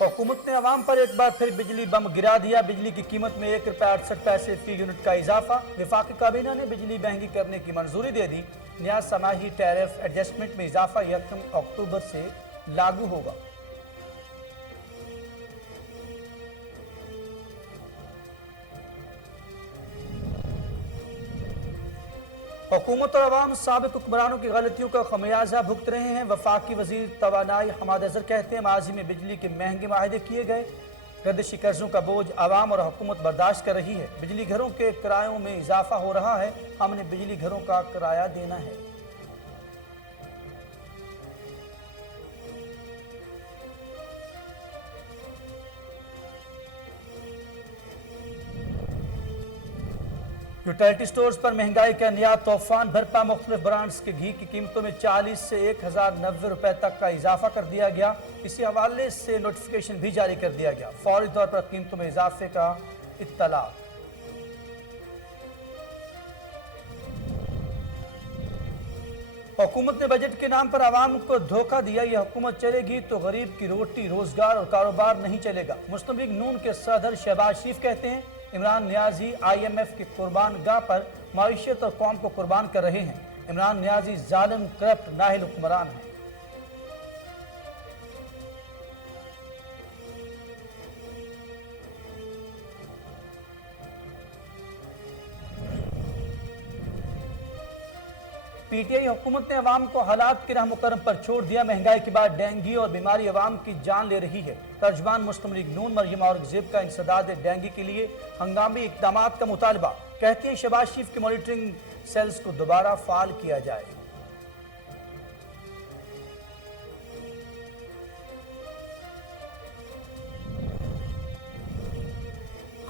हुकूमत ने अवाम पर एक बार फिर बिजली बम गिरा दिया। बिजली की कीमत में ₹1.68 फी यूनिट का इजाफा। वफाकी काबीना ने बिजली महंगी करने की मंजूरी दे दी। नया समाही टैरिफ एडजस्टमेंट में इजाफा 1 अक्टूबर से लागू होगा। हुकूमत और अवाम साबिक हुक्मरानों की गलतियों का खमियाजा भुगत रहे हैं। वफाकी वजीर तवानाई हमाद अजहर कहते हैं, माजी में बिजली के महंगे माहदे किए गए, गर्दिशी कर्जों का बोझ अवाम और हुकूमत बर्दाश्त कर रही है। बिजली घरों के किरायों में इजाफा हो रहा है, हमने बिजली घरों का किराया देना है। यूटिलिटी स्टोर्स पर महंगाई का नया तूफान बरपा। मुख्तलिफ ब्रांड्स के घी की कीमतों में 40 से 1090 रुपए तक का इजाफा कर दिया गया। इसी हवाले से नोटिफिकेशन भी जारी कर दिया गया। फौरी तौर पर कीमतों में इजाफे का इत्तला। हुकूमत ने बजट के नाम पर आवाम को धोखा दिया। यह हुकूमत चलेगी तो गरीब की रोटी, रोजगार और कारोबार नहीं चलेगा। मुस्लिम लीग नून के सदर शहबाज शरीफ कहते हैं, इमरान नियाजी IMF की कुर्बान गाह पर माईशत और कौम को कुर्बान कर रहे हैं। इमरान नियाजी जालिम, करप्ट, नाहिल हुक्मरान हैं। PTI हुकूमत ने अवाम को हालात के रहम करम पर छोड़ दिया। महंगाई के बाद डेंगू और बीमारी अवाम की जान ले रही है। तर्जमान मुस्लिम लीग नून मरियम औरंगजेब का इंसदाद डेंगू के लिए हंगामी इक़दामात का मुतालबा। कहती हैं, शहबाज शरीफ के मॉनिटरिंग सेल्स को दोबारा फाल किया जाए।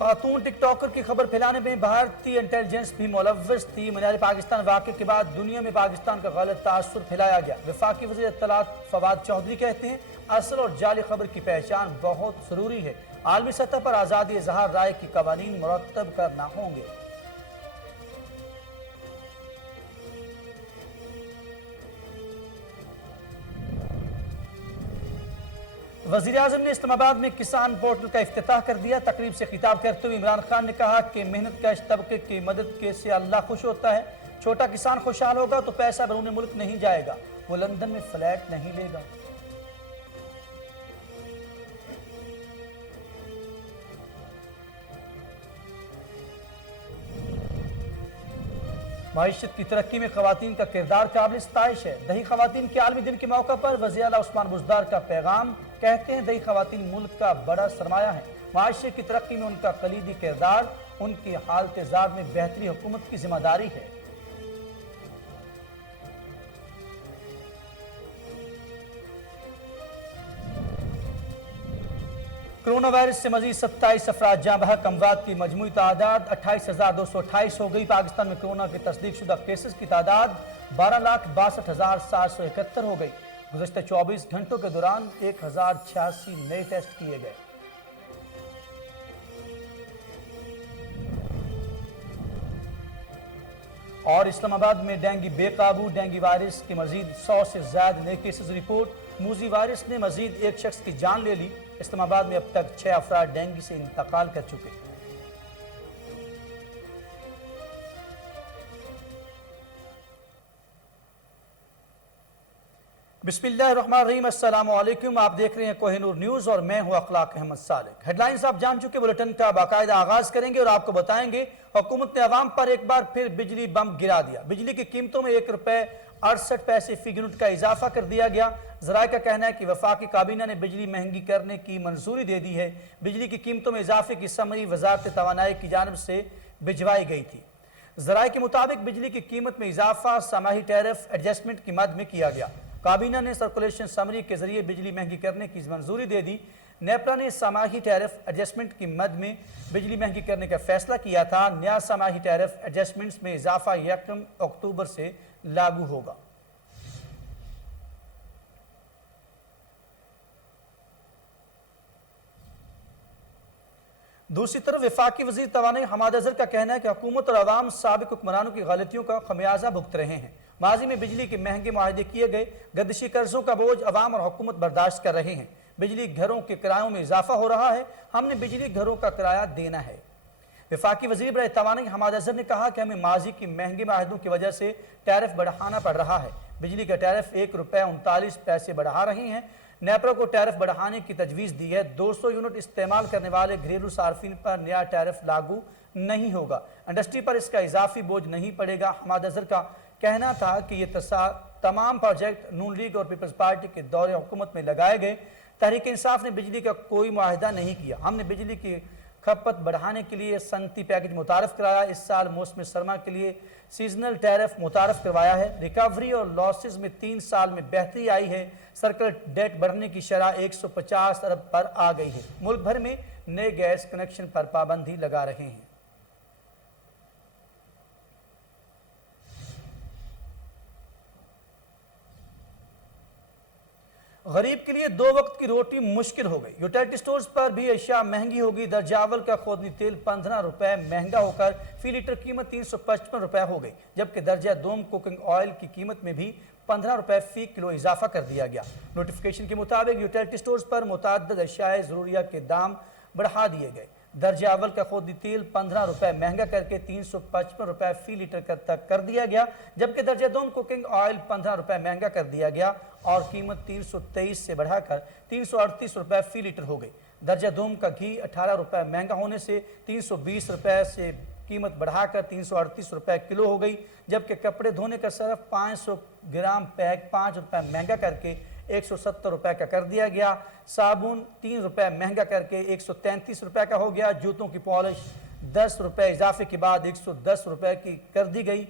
खातून टिकटॉकर की खबर फैलाने में भारतीय इंटेलिजेंस भी मुलव्वस थी। मीनार पाकिस्तान वाक़े के बाद दुनिया में पाकिस्तान का गलत तासुर फैलाया गया। वफाकी वज़ीर इत्तलात फवाद चौधरी कहते हैं, असल और जाली खबर की पहचान बहुत ज़रूरी है। आलमी सतह पर आज़ादी इज़हार राय की कवानीन मुरत्तब करना होंगे। वज़ीर आज़म ने इस्लामाबाद में किसान पोर्टल का इफ्तिताह कर दिया। तकरीब से खिताब करते हुए इमरान खान ने कहा कि मेहनत कश तबके की मदद के से अल्लाह खुश होता है। छोटा किसान खुशहाल होगा तो पैसा बैरून मुल्क नहीं जाएगा, वो लंदन में फ्लैट नहीं लेगा। माइशत की तरक्की में खवातीन का किरदार काबिल इस्ताइश है। दही खवातीन के आलमी दिन के मौका पर वज़ीर आला उस्मान बुज़दार का पैगाम। कहते हैं, दही खवातीन मुल्क का बड़ा सरमाया है। माइशत की तरक्की में उनका कलीदी किरदार, उनकी हालत ज़ात में बेहतरी हुकूमत की जिम्मेदारी है। कोरोना वायरस से मजीद 27 अफराद जाँ बहक। अमवात की मजमूई तादाद 28,228 हो गई। पाकिस्तान में कोरोना के तस्दीक शुदा केसेस की तादाद 12,62,771 हो गई। गुज़श्ता 24 घंटों के दौरान 1086 नए टेस्ट किए गए। और इस्लामाबाद में डेंगू बेकाबू। डेंगू वायरस के मजीद 100 से ज्यादा नए केसेस रिपोर्ट। मूजी वायरस ने मजीद एक शख्स की जान ले ली। इस्लामाबाद में अब तक 6 अफराद डेंगू से इंतकाल कर चुके। बिस्मिल्लाहिर्रहमानिर्रहीम। अस्सलामु अलैकुम। आप देख रहे हैं कोहिनूर न्यूज और मैं हूं अखलाक अहमद सालिक। हेडलाइंस आप जान चुके, बुलेटिन का बाकायदा आगाज करेंगे और आपको बताएंगे, हुकूमत ने अवाम पर एक बार फिर बिजली बम गिरा दिया। बिजली की कीमतों में ₹1.68 फी यूनिट का इजाफा कर दिया गया। ज़राए का कहना है कि वफाकी काबीना ने बिजली महंगी करने की मंजूरी दे दी है। बिजली की कीमतों में इजाफे की समरी वजारत तवानाई की जानिब से भिजवाई गई थी। ज़राए के मुताबिक बिजली की कीमत में इजाफा समाही टैरिफ एडजस्टमेंट की मद में किया गया। काबीना ने सर्कुलेशन समरी के जरिए बिजली महंगी करने की मंजूरी दे दी। नेपरा ने समाही टैरिफ एडजस्टमेंट की मद में बिजली महंगी करने का फैसला किया था। नया समाही टैरिफ एडजस्टमेंट्स में इजाफा 1 अक्टूबर से लागू होगा। दूसरी तरफ वफाकी वज़ीर तवानाई हमाद अजहर का कहना है कि हुकूमत और अवाम साबिक हुक्मरानों की गलतियों का खमियाजा भुगत रहे हैं। माजी में बिजली के महंगे मुआहदे किए गए, गर्दिशी कर्जों का बोझ अवाम और हुकूमत बर्दाश्त कर रहे हैं। बिजली घरों के किरायों में इजाफा हो रहा है, हमने बिजली घरों का किराया देना है। वफाकी वज़ीर बराए तवानाई हमाद अज़हर ने कहा कि हमें माजी की महंगे माहदों की वजह से टैरिफ बढ़ाना पड़ रहा है। बिजली का टैरिफ ₹1.39 बढ़ा रहे हैं। नेपरा को टैरिफ बढ़ाने की तजवीज़ दी है। 200 यूनिट इस्तेमाल करने वाले घरेलू सार्फिन पर नया टैरिफ लागू नहीं होगा। इंडस्ट्री पर इसका इजाफी बोझ नहीं पड़ेगा। हमाद अज़हर का कहना था कि ये तमाम प्रोजेक्ट नून लीग और पीपल्स पार्टी के दौरे हुकूमत में लगाए गए। तहरीक इंसाफ ने बिजली का कोई मुआहदा नहीं किया। हमने बिजली की खपत बढ़ाने के लिए सनती पैकेज मुतारफ कराया। इस साल मौसम सरमा के लिए सीजनल टैरिफ मुतारफ करवाया है। रिकवरी और लॉसेस में 3 साल में बेहतरी आई है। सर्कल डेट बढ़ने की शरह 150 अरब पर आ गई है। मुल्क भर में नए गैस कनेक्शन पर पाबंदी लगा रहे हैं। गरीब के लिए 2 वक्त की रोटी मुश्किल हो गई। यूटिलिटी स्टोर्स पर भी अशिया महंगी होगी। दरजावल का खोदनी तेल 15 रुपए महंगा होकर फी लीटर कीमत 355 रुपए हो गई, जबकि दर्जा दोम कुकिंग ऑयल की कीमत में भी 15 रुपए फी किलो इजाफा कर दिया गया। नोटिफिकेशन के मुताबिक यूटिलिटी स्टोर्स पर मुतअद्दिद अशियाए ज़रूरिया के दाम बढ़ा दिए गए। दर्जा अव्वल का खोदनी तेल 15 रुपए महंगा करके 355 रुपए फी लीटर तक कर दिया गया, जबकि दर्जा दोम कुकिंग ऑयल 15 रुपए महंगा कर दिया गया और कीमत 323 से बढ़ाकर 338 रुपए फी लीटर हो गई। दर्जा दोम का घी 18 रुपए महंगा होने से 320 रुपए से कीमत बढ़ाकर 338 रुपए किलो हो गई, जबकि कपड़े धोने का सर्फ 500 ग्राम पैक 5 रुपए महंगा करके 170 रुपए का कर दिया गया। साबुन 3 रुपए महंगा करके 133 रुपए का हो गया। जूतों की पॉलिश 10 रुपए इजाफे के बाद 110 रुपए की कर दी गई।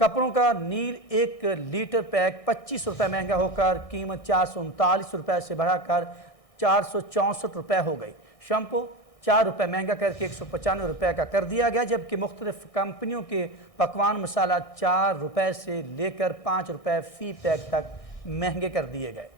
कपड़ों का नील 1 लीटर पैक 25 रुपए महंगा होकर कीमत 439 रुपए से बढ़ाकर 464 रुपए हो गई। शैम्पू 4 रुपए महंगा करके 195 रुपए का कर दिया गया, जबकि मुख्तलिफ कंपनियों के पकवान मसाला 4 रुपए से लेकर 5 रुपए फी पैक तक महंगे कर दिए गए।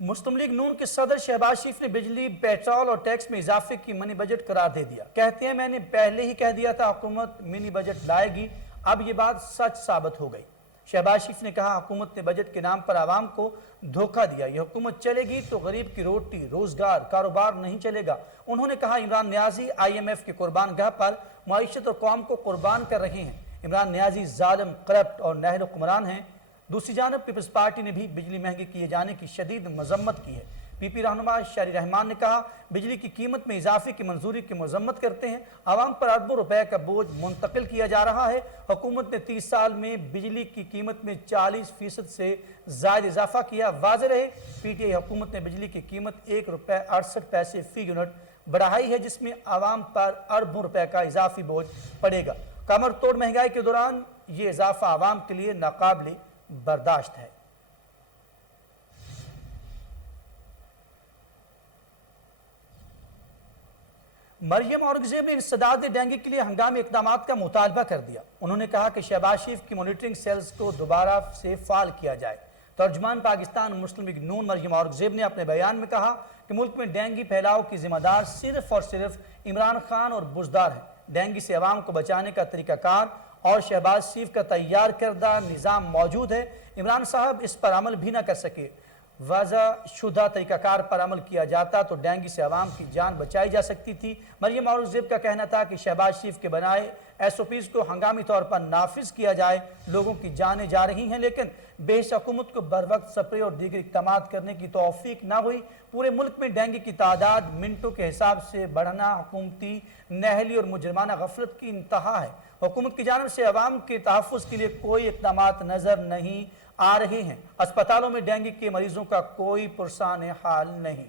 मुस्लिम लीग नून के सदर शहबाज शरीफ ने बिजली, पेट्रोल और टैक्स में इजाफे की मिनी बजट करार दे दिया। कहते हैं मैंने पहले ही कह दिया था हुकूमत मिनी बजट लाएगी, अब ये बात सच साबित हो गई। शहबाज शरीफ ने कहा हुकूमत ने बजट के नाम पर आवाम को धोखा दिया। यह हुकूमत चलेगी तो गरीब की रोटी, रोजगार, कारोबार नहीं चलेगा। उन्होंने कहा इमरान नियाजी IMF के कुर्बान गाह पर मईशत और कौम को कुर्बान कर रहे हैं। इमरान नियाजी जालिम, करप्ट और नाहिल हुक्मरान हैं। दूसरी जानब पीपल्स पार्टी ने भी बिजली महंगी किए जाने की शदीद मजम्मत की है। PP रहनुमा शारी रहमान ने कहा बिजली की कीमत में इजाफे की मंजूरी की मजम्मत करते हैं। आवाम पर अरबों रुपए का बोझ मुंतकिल किया जा रहा है। हुकूमत ने 30 साल में बिजली की कीमत में 40% से ज़ायद इजाफा किया। वाज़ेह रहे PTI हुकूमत ने बिजली की कीमत ₹1.68 फी यूनिट बढ़ाई है, जिसमें आवाम पर अरबों रुपए का इजाफी बोझ पड़ेगा। कमर तोड़ महंगाई के दौरान ये इजाफा आवाम के लिए नाकाबिल बर्दाश्त है। मरियम औरंगजेब ने इंसदाद डेंगू के लिए हंगामी इकदाम का मुतालबा कर दिया। उन्होंने कहा कि शहबाज शरीफ की मॉनिटरिंग सेल्स को दोबारा से फाल किया जाए। तर्जुमान पाकिस्तान मुस्लिम लीग नून मरियम औरंगजेब ने अपने बयान में कहा कि मुल्क में डेंगू फैलाव की जिम्मेदार सिर्फ और सिर्फ इमरान खान और बुजदार है। डेंगू से अवाम को बचाने का तरीकाकार और शहबाज शरीफ का तैयार करदा निज़ाम मौजूद है। इमरान साहब इस पर अमल भी न कर सके। वज़ा शुदा तरीकाकार पर अमल किया जाता तो डेंगू से अवाम की जान बचाई जा सकती थी। मरियम औरंगजेब का कहना था कि शहबाज शरीफ के बनाए SOPs को हंगामी तौर पर नाफिज किया जाए। लोगों की जानें जा रही हैं, लेकिन बेश हुकूमत को बर वक्त स्प्रे और दीगर इक़दाम करने की तौफीक ना हुई। पूरे मुल्क में डेंगू की तादाद मिनटों के हिसाब से बढ़ना हुकूमती नहली और मुजरमाना गफलत की इंतहा है। हुकूमत की जानिब से अवाम के तहफ़्फ़ुज़ के लिए कोई इक़दाम नज़र नहीं आ रहे हैं। अस्पतालों में डेंगू के मरीजों का कोई पुरसान हाल नहीं।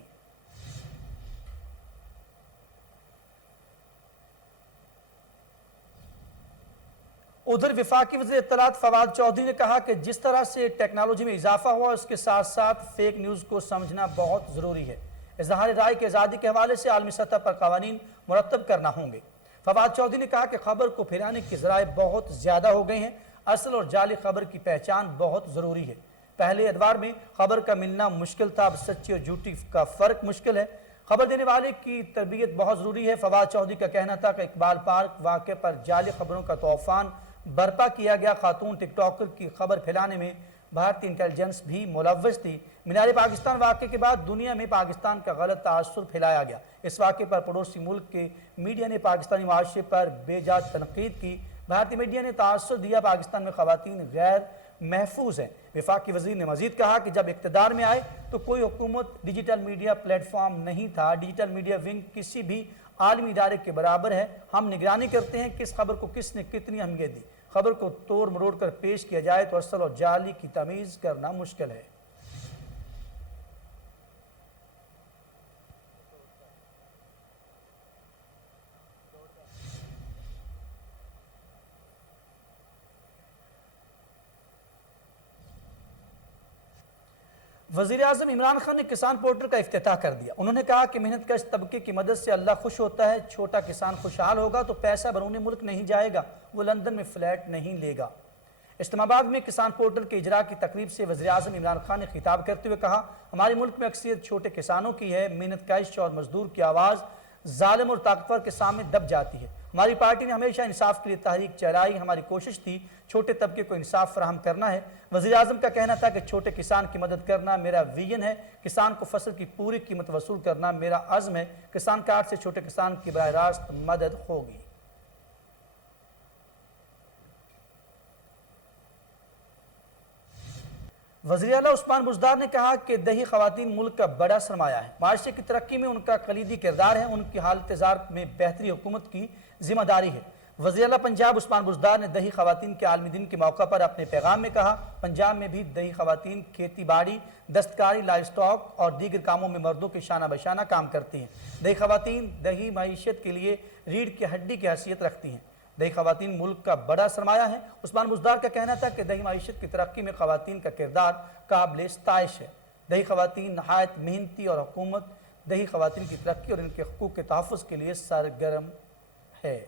उधर वफाकी वज़ीर इत्तलात फवाद चौधरी ने कहा कि जिस तरह से टेक्नोलॉजी में इजाफा हुआ उसके साथ साथ फेक न्यूज़ को समझना बहुत ज़रूरी है। इज़हार राय की आज़ादी के हवाले से आलमी सतह पर क़वानीन मुरतब करना होंगे। फवाद चौधरी ने कहा कि खबर को फैलाने के ज़राए बहुत ज़्यादा हो गए हैं। असल और जाली खबर की पहचान बहुत ज़रूरी है। पहले अदवार में खबर का मिलना मुश्किल था, अब सच्ची और झूठी का फ़र्क मुश्किल है। خبر دینے والے کی تربیت بہت ضروری ہے۔ فواد چودھری کا کہنا تھا کہ اقبال پارک واقعے پر جعلی خبروں کا طوفان برپا کیا گیا۔ خاتون ٹک ٹاکر کی خبر پھیلانے میں بھارتی انٹیلیجنس بھی ملوث تھی۔ مینار پاکستان واقعے کے بعد دنیا میں پاکستان کا غلط تاثر پھیلایا گیا۔ اس واقعے پر پڑوسی ملک کے میڈیا نے پاکستانی معاشرے پر بے جا تنقید کی۔ بھارتی میڈیا نے تاثر دیا پاکستان میں خواتین غیر محفوظ ہیں۔ وفاقی وزیر نے مزید کہا کہ جب اقتدار میں آئے تو کوئی حکومت ڈیجیٹل میڈیا پلیٹ فارم نہیں تھا۔ ڈیجیٹل میڈیا ونگ کسی بھی عالمی ادارے کے برابر ہے۔ ہم نگرانی کرتے ہیں کس خبر کو کس نے کتنی اہمیت دی۔ خبر کو توڑ مروڑ کر پیش کیا جائے تو اصل اور جعلی کی تمیز کرنا مشکل ہے۔ وزیر اعظم عمران خان نے کسان پورٹل کا افتتاح کر دیا۔ انہوں نے کہا کہ محنت کش طبقے کی مدد سے اللہ خوش ہوتا ہے۔ چھوٹا کسان خوشحال ہوگا تو پیسہ بیرون ملک نہیں جائے گا، وہ لندن میں فلیٹ نہیں لے گا۔ اسلام آباد میں کسان پورٹل کے اجرا کی تقریب سے وزیر اعظم عمران خان نے خطاب کرتے ہوئے کہا، ہمارے ملک میں اکثریت چھوٹے کسانوں کی ہے۔ محنت کش اور مزدور کی آواز ظالم اور طاقتور کے سامنے دب جاتی ہے۔ ہماری پارٹی نے ہمیشہ انصاف کے لیے تحریک چلائی۔ ہماری کوشش تھی چھوٹے طبقے کو انصاف فراہم کرنا ہے۔ وزیر اعظم کا کہنا تھا کہ چھوٹے کسان کی مدد کرنا میرا ویژن ہے۔ کسان کو فصل کی پوری قیمت وصول کرنا میرا عزم ہے۔ کسان کارڈ سے چھوٹے کسان کی براہ راست مدد ہوگی۔ وزیر اعلیٰ عثمان بزدار نے کہا کہ دیہی خواتین ملک کا بڑا سرمایہ ہے۔ معاشرے کی ترقی میں ان کا کلیدی کردار ہے۔ ان کی حالت زار میں بہتری حکومت کی ذمہ داری ہے۔ وزیر اعلیٰ پنجاب عثمان بزدار نے دیہی خواتین کے عالمی دن کے موقع پر اپنے پیغام میں کہا، پنجاب میں بھی دیہی خواتین کھیتی باڑی، دستکاری، لائف سٹاک اور دیگر کاموں میں مردوں کے شانہ بشانہ کام کرتی ہیں۔ دیہی خواتین دیہی معیشت کے لیے ریڑھ کی ہڈی کی حیثیت رکھتی ہیں۔ دیہی خواتین ملک کا بڑا سرمایہ ہے۔ عثمان بزدار کا کہنا تھا کہ دیہی معیشت کی ترقی میں خواتین کا کردار قابل ستائش ہے۔ دیہی خواتین نہایت محنتی اور حکومت دیہی خواتین کی ترقی اور ان کے حقوق کے تحفظ کے لیے سرگرم ہے۔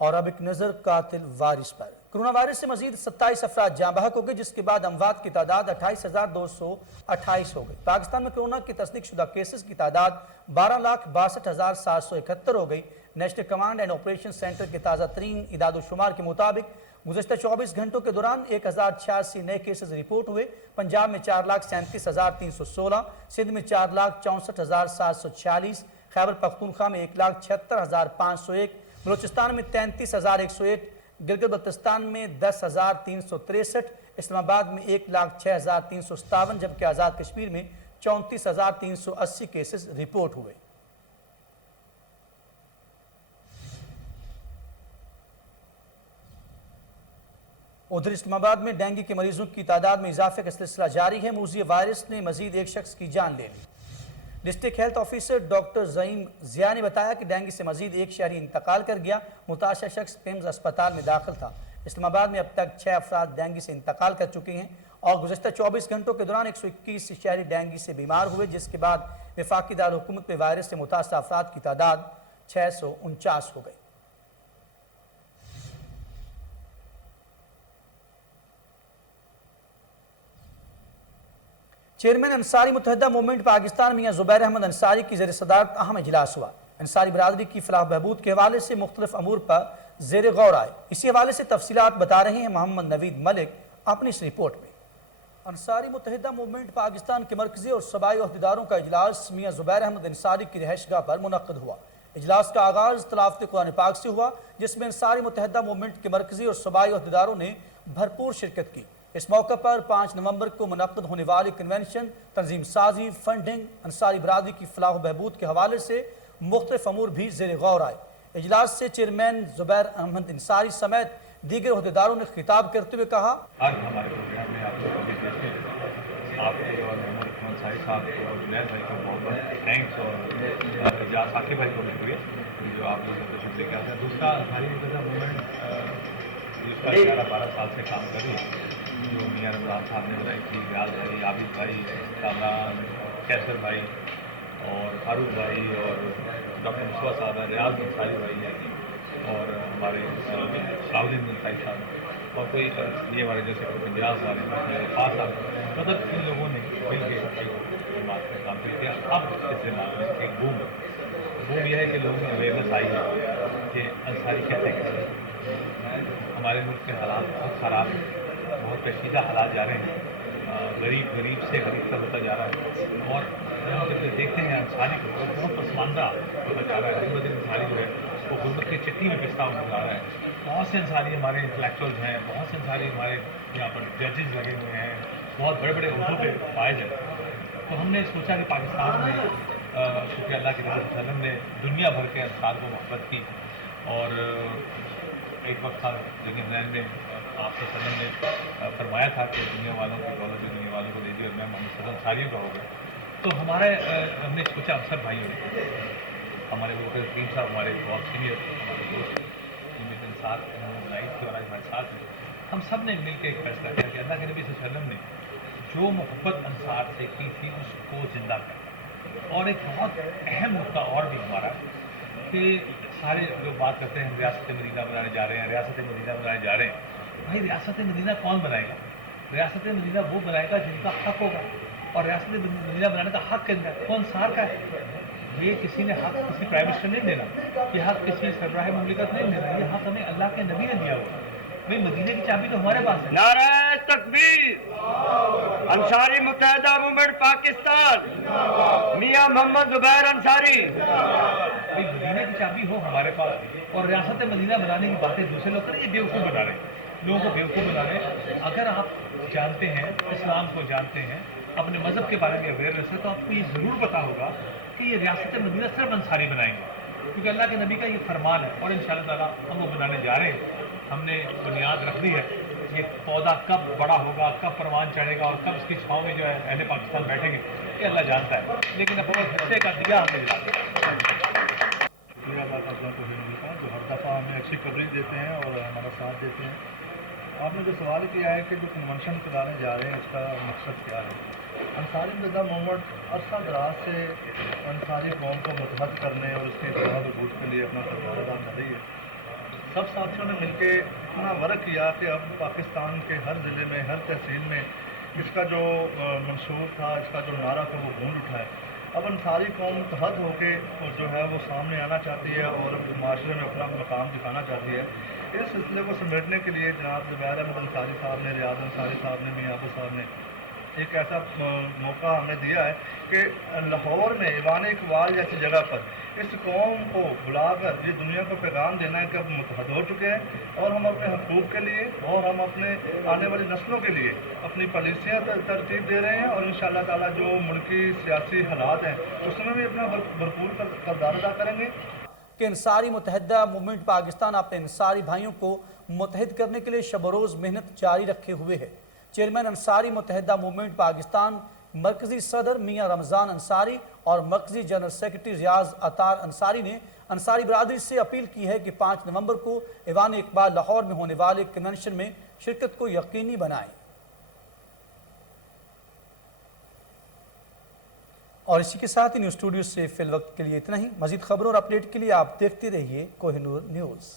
اور اب ایک نظر قاتل وارث پر۔ کرونا وائرس سے مزید 27 افراد جاں بحق ہو گئے، جس کے بعد اموات کی تعداد 28,228 ہو گئی۔ پاکستان میں کرونا کی تصدیق شدہ کیسز کی تعداد 12,62,771 ہو گئی۔ National command and operation centre کے تازہ ترین اعداد و شمار کے مطابق گزشتہ 24 گھنٹوں کے دوران 1086 نئے کیسز رپورٹ ہوئے۔ پنجاب میں 4,37,316، سندھ میں 4,64,746، خیبر پختونخوا میں 1,76,501، بلوچستان میں 33,101، گلگت بلتستان میں 10,363، اسلام آباد میں 1,06,357، جبکہ آزاد کشمیر میں 34,380 کیسز رپورٹ ہوئے۔ ادھر اسلام آباد میں ڈینگی کے مریضوں کی تعداد میں اضافے کا سلسلہ جاری ہے۔ موذی وائرس نے مزید ایک شخص کی جان لے لی۔ District health officer doctor Zaeem Zia نے بتایا کہ ڈینگی سے مزید ایک شہری انتقال کر گیا۔ متاثرہ شخص پیمز اسپتال میں داخل تھا۔ اسلام آباد میں اب تک 6 افراد ڈینگی سے انتقال کر چکے ہیں اور گزشتہ 24 گھنٹوں کے دوران 121 شہری ڈینگی سے بیمار ہوئے، جس کے بعد وفاقی دارالحکومت میں وائرس سے متاثرہ افراد کی تعداد 649 ہو گئی۔ چیئرمین انصاری متحدہ موومنٹ پاکستان میاں زبیر احمد انصاری کی زیر صدارت اہم اجلاس ہوا۔ انصاری برادری کی فلاح بہبود کے حوالے سے مختلف امور پر زیر غور آئے۔ اسی حوالے سے تفصیلات بتا رہے ہیں محمد نوید ملک اپنی اس رپورٹ میں۔ انصاری متحدہ موومنٹ پاکستان کے مرکزی اور صوبائی عہدیداروں کا اجلاس میاں زبیر احمد انصاری کی رہائش گاہ پر منعقد ہوا۔ اجلاس کا آغاز تلاوت قرآن پاک سے ہوا، جس میں انصاری متحدہ موومنٹ کے مرکزی اور صوبائی عہدیداروں نے بھرپور شرکت کی۔ اس موقع پر 5 نومبر کو منعقد ہونے والی کنونشن، تنظیم سازی، فنڈنگ، انصاری برادری کی فلاح و بہبود کے حوالے سے مختلف امور بھی زیر غور آئے۔ اجلاس سے چیئرمین زبیر احمد انصاری سمیت دیگر عہدیداروں نے خطاب کرتے ہوئے کہا، آج ہمارے پروگرام میں آپ کو آپ کے اور محمد رحمان صاحب صاحب اور جنید بھائی کو بہت بہت تھینکس، اور اعجاز ثاقب بھائی کو شکریہ جو آپ لوگوں کا شکریہ کیا ہے۔ دوسرا انصاری متحدہ موومنٹ جس پر 11-12 سال سے کام کر رہی ہے، جو میاں رمضان صاحب نے بنائی تھی، ریاض بھائی، عابد بھائی، کامران، کیسر بھائی اور فاروق بھائی اور ڈاکٹر مصطفیٰ صاحب ہیں، ریاض انصاری بھائی ہیں اور ہمارے شاہدین انصاری صاحب ہیں۔ और कोई ये हमारे जैसे पंजाब वाले खास आ रहे, मतलब इन लोगों ने मिल के बात पर काम किया। अब इससे मामले में एक बूम यह है कि लोगों में अवेयरनेस आई है कि अंसारी कहते हैं। हमारे मुल्क के हालात बहुत ख़राब हैं, बहुत पेचीदा हालात जा रहे हैं, गरीब से गरीब तक होता जा रहा है। और हम जब देखते हैं अंसारी को तो बहुत पसमानदा होता जा रहा है। दिन ब दिन अंसारी जो है वो गुर्बत की चट्टी में पिसता हुआ जा रहा है। बहुत से अंसारी हमारे इंटेलेक्चुअल्स हैं, बहुत से अंसारी हमारे यहाँ पर जजेस लगे हुए हैं, बहुत बड़े बड़े उहदों पे फायज हैं। तो हमने सोचा कि पाकिस्तान में शुक्र अल्लाह के नबी वसल्लम ने दुनिया भर के अंसार को मोहब्बत की। और एक वक्त था जंग हुनैन में आप वसल्लम ने फरमाया था कि दुनिया वालों की दौलत दुनिया वालों को दे दी और मैं मोहम्मद सल्लल्लाहु अलैहि वसल्लम अंसारियों का हो गया। तो हमारे हमने सोचा अफसर भाइयों ने, हमारे वकील साहब हमारे बहुत सीनियर हमारे दोस्त जिनमें साथ लाइफ थे और आज हमारे साथ हैं, हम सब ने मिल के एक फैसला किया कि अल्लाह के नबी सल्लल्लाहु अलैहि वसल्लम ने जो मोहब्बत अंसार से की थी उसको जिंदा करना। और एक बहुत अहम नुकता और भी हमारा कि सारे लोग बात करते हैं रियासत मदीना बनाने जा रहे हैं, रियासत मदीना बनाने जा रहे हैं। भाई रियासत मदीना कौन बनाएगा? रियासत मदीना वो बनाएगा जिनका हक होगा। और रियासत मदीना बनाने का हक कौन सार का है? ये किसी ने हक किसी प्राइम मिनिस्टर नहीं देना, ये हक किसी सरबराह मुमलिकत नहीं देना, ये हक हमें अल्लाह के नबी ने दिया हुआ। भाई मदीने की चाबी तो हमारे पास है। नारा तकबीर, अंसारी मुत्तहिदा मूवमेंट पाकिस्तान, मियां मोहम्मद जुबैर अंसारी। भाई मदीने की चाबी हो हमारे पास और रियासत मदीना बनाने की बातें दूसरे लोग करें, ये बेवकूफ़ बना रहे हैं, लोगों को बेवकूफ़ बना रहे हैं। अगर आप जानते हैं इस्लाम को जानते हैं, अपने मज़हब के बारे में अवेयरनेस है, तो आपको ये ज़रूर पता होगा कि ये रियासत मदीना सिर्फ अंसारी बनाएंगे, क्योंकि अल्लाह के नबी का ये फरमान है। और इंशाअल्लाह ताला हम वो बनाने जा रहे हैं। हमने बुनियाद रख दी है। ये पौधा कब बड़ा होगा, कब परवान चढ़ेगा और कब इसकी छाँव में जो है अहले पाकिस्तान बैठेंगे, ये अल्लाह जानता है। लेकिन अब वो हिस्से का दिया हमने जला दिया। शुक्रिया अदा करता हूँ कोहिनूर का, जो हर दफ़ा हमें अच्छी कवरेज देते हैं और हमारा साथ देते हैं। आपने जो सवाल किया है कि जो कन्वेंशन चलाने जा रहे हैं इसका मकसद क्या है? अंसारी मुत्तहिदा मूवमेंट अरसा दराज से अंसारी कौम को मुतहद करने और उसकी इत्तहाद और वजूद के लिए अपना किरदार अदा कर रही है। सब साथियों ने मिलकर इतना वर्क किया कि अब पाकिस्तान के हर ज़िले में, हर तहसील में इसका जो मंशूर था, इसका जो नारा था वो गूंज उठा है। अब अंसारी कौम मुतहद होकर जो है वो सामने आना चाहती है और माशरे में अपना मकाम दिखाना चाहती है। इस सिलसिले को समेटने के लिए जनाब जुबैर अहमद अंसारी साहब ने, रियाज अंसारी साहब ने, मियां आबू साहब ने एक ऐसा मौका हमें दिया है कि लाहौर में ईवान इकबाल जैसी जगह पर इस कौम को बुलाकर ये दुनिया को पैगाम देना है कि अब मुतहद हो चुके हैं और हम अपने हकूक़ के लिए और हम अपने आने वाली नस्लों के लिए अपनी पॉलिसियाँ तरतीब दे रहे हैं। और इंशाअल्लाह ताला जो मुल्की सियासी हालात हैं उसमें भी अपना भरपूर किरदार अदा करेंगे। कि अंसारी मुत्तहिदा मूवमेंट पाकिस्तान अपने अंसारी भाइयों को मुत्तहिद करने के लिए शब रोज़ मेहनत जारी रखे हुए है। चेयरमैन अंसारी मुत्तहिदा मूवमेंट पाकिस्तान मरकज़ी सदर मियां रमज़ान अंसारी और मरकज़ी जनरल सेक्रेटरी रियाज अतार अंसारी ने अंसारी बरादरी से अपील की है कि 5 नवंबर को ईवान इकबाल लाहौर में होने वाले कन्वेंशन में शिरकत को यकीनी बनाएं। और इसी के साथ ही न्यूज़ स्टूडियो से फिल वक्त के लिए इतना ही। मज़ीद खबरों और अपडेट के लिए आप देखते रहिए कोहिनूर न्यूज़।